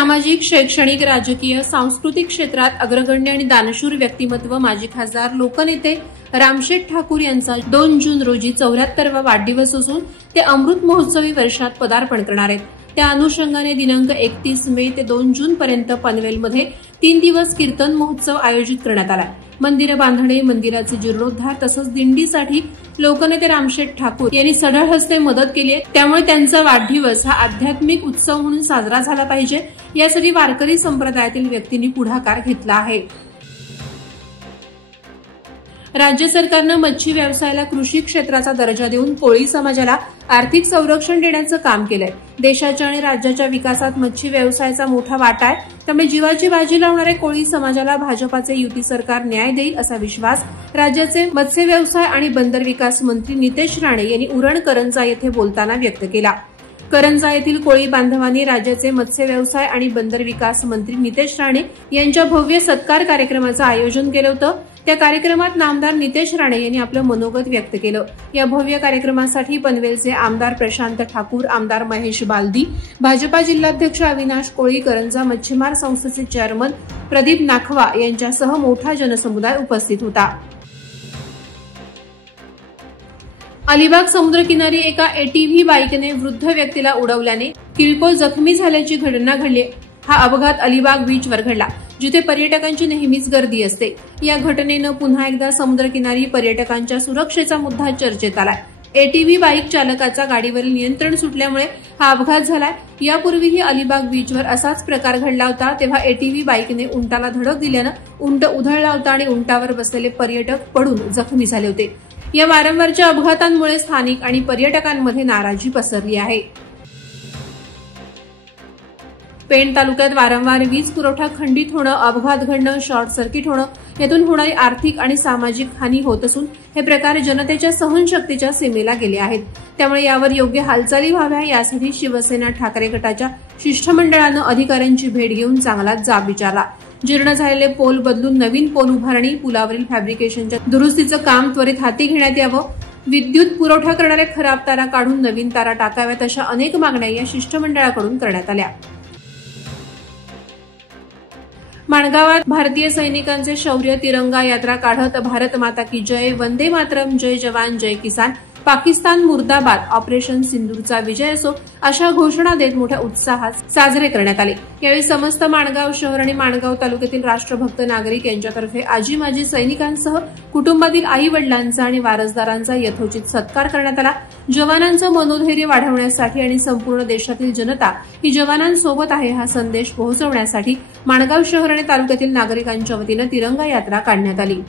सामाजिक, शैक्षणिक, राजकीय, सांस्कृतिक क्षेत्रात अग्रगण्य आणि दानशूर व्यक्तिमत्व माजी खासदार लोकनेते रामशेठ ठाकूर यांचा 2 जून रोजी 74वा वाढदिवस असून ते अमृत महोत्सवी वर्षात पदार्पण करणार आहेत। त्या अनुषंगाने दिनांक 31 मे ते 2 जून पर्यंत पनवेलमध्ये 3 दिवस कीर्तन महोत्सव आयोजित करण्यात आला। मंदिर बांधणे, मंदिराचे जीर्णोद्धार तसंच दिंडीसाठी लोकनेते रामशेठ ठाकूर यांनी सढळ हस्ते मदत केली आहे। त्यामुळे त्यांचा वाढदिवस हा आध्यात्मिक उत्सव म्हणून साजरा झाला पाहिजे यासाठी वारकरी संप्रदायातील व्यक्तींनी पुढाकार घेतला आहे। राज्य सरकारनं मच्छी व्यवसायाला कृषी क्षेत्राचा दर्जा देऊन कोळी समाजाला आर्थिक संरक्षण देण्याचं काम केलंय। देशाच्या आणि राज्याच्या विकासात मच्छी व्यवसायाचा मोठा वाटा आहे, त्यामुळे जीवाची बाजी लावणाऱ्या कोळी समाजाला भाजपाचे युती सरकार न्याय देईल असा विश्वास राज्याचे मत्स्य व्यवसाय आणि बंदर विकास मंत्री नितेश राणे यांनी उरण करंजा येथे बोलताना व्यक्त केला। करंजा येथील कोळी बांधवांनी राज्याचे मत्स्य व्यवसाय आणि बंदर विकास मंत्री नितेश राणे यांच्या भव्य सत्कार कार्यक्रमाचं आयोजन केलं होतं। त्या कार्यक्रमात नामदार नितेश राणे यांनी आपलं मनोगत व्यक्त केलं। या भव्य कार्यक्रमासाठी पनवेलचे आमदार प्रशांत ठाकूर, आमदार महेश बालदी, भाजपा जिल्हाध्यक्ष अविनाश कोळी, करंजा मच्छीमार संस्थेचे चेअरमन प्रदीप नाखवा यांच्यासह मोठा जनसमुदाय उपस्थित होता। अलिबाग समुद्रकिनारी एका एटीव्ही बाईकने वृद्ध व्यक्तीला उडवल्याने किरकोळ जखमी झाल्याची घटना घडली। हा अपघात अलिबाग बीचवर घडला, जिथे पर्यटकांची नेहमीच गर्दी असते। या घटनेनं पुन्हा एकदा समुद्रकिनारी पर्यटकांच्या सुरक्षेचा मुद्दा चर्चेत आलाय। एटीव्ही बाईक चालकाचा गाडीवरील नियंत्रण सुटल्यामुळे हा अपघात झालाय। यापूर्वीही अलिबाग बीचवर असाच प्रकार घडला होता, तेव्हा एटीव्ही बाईकने उंटाला धडक दिल्यानं उंट उधळला होता आणि उंटावर बसलेले पर्यटक पडून जखमी झाले होते। या वारंवारच्या अपघातांमुळे स्थानिक आणि पर्यटकांमध्ये नाराजी पसरली आहे। पेण तालुक्यात वारंवार वीज पुरवठा खंडित होणं, अपघात घडणं, शॉर्ट सर्किट होणं यातून होणारी आर्थिक आणि सामाजिक हानी होत असून हे प्रकार जनतेच्या सहनशक्तीच्या सीमेला गेले आहेत। त्यामुळे यावर योग्य हालचाली व्हाव्या यासाठी शिवसेना ठाकरे गटाच्या शिष्टमंडळानं अधिकाऱ्यांची भेट घेऊन चांगला जाब विचारला। जीर्ण झालेले पोल बदलून नवीन पोल उभारणी, पुलावरील फॅब्रिकेशनच्या दुरुस्तीचं काम त्वरित हाती घेण्यात यावं, विद्युत पुरवठा करणाऱ्या खराब तारा काढून नवीन तारा टाकाव्यात अशा अनेक मागण्या या शिष्टमंडळाकडून करण्यात आल्या। माणगावात भारतीय सैनिकांचे शौर्य तिरंगा यात्रा काढत भारत माता की जय, वंदे मातरम, जय जवान जय किसान, पाकिस्तान मुर्दाबाद, ऑपरेशन सिंदूरचा विजय असो अशा घोषणा देत मोठ्या उत्साहात साजरे करण्यात आले। यावेळी समस्त माणगाव शहर आणि माणगाव तालुक्यातील राष्ट्रभक्त नागरिक यांच्यातर्फे आजी माजी सैनिकांसह कुटुंबातील आई वडिलांचा आणि वारसदारांचा यथोचित सत्कार करण्यात आला। जवानांचं मनोधैर्य वाढवण्यासाठी आणि संपूर्ण देशातील जनता ही जवानांसोबत आहे हा संदेश पोहोचवण्यासाठी माणगाव शहर आणि तालुक्यातील नागरिकांच्या वतीनं तिरंगा यात्रा काढण्यात आली।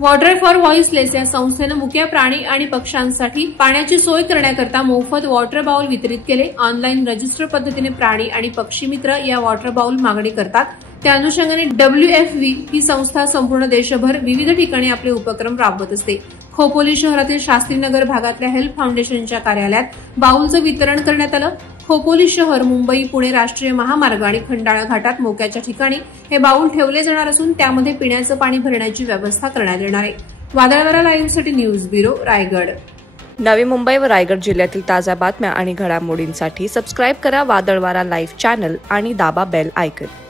वॉटर फॉर व्हॉइसलेस या संस्थेनं मुक्या प्राणी आणि पक्ष्यांसाठी पाण्याची सोय करण्याकरता मोफत वॉटर बाउल वितरित केले। ऑनलाईन रजिस्टर पद्धतीने प्राणी आणि पक्षी मित्र या वॉटर बाउल मागणी करतात। त्या अनुषंगाने WFV ही संस्था संपूर्ण देशभर विविध ठिकाणी आपले उपक्रम राबवत असते। खोपोली शहरातील शास्त्रीनगर भागातल्या हेल्प फाउंडेशनच्या कार्यालयात बाउलचं वितरण करण्यात आलं। खोपोली शहर, मुंबई पुणे राष्ट्रीय महामार्ग आणि खंडाळा घाटात मोक्याच्या ठिकाणी हे बाउल ठेवले जाणार असून त्यामध्ये पिण्याचं पाणी भरण्याची व्यवस्था करण्यात येणार आहे। वादळवारा लाईव्हसाठी न्यूज ब्युरो, रायगड। नवी मुंबई व रायगड जिल्ह्यातील ताज्या बातम्या आणि घडामोडींसाठी सबस्क्राईब करा वादळवारा लाईव्ह चॅनल आणि दाबा बेल आयकॉन।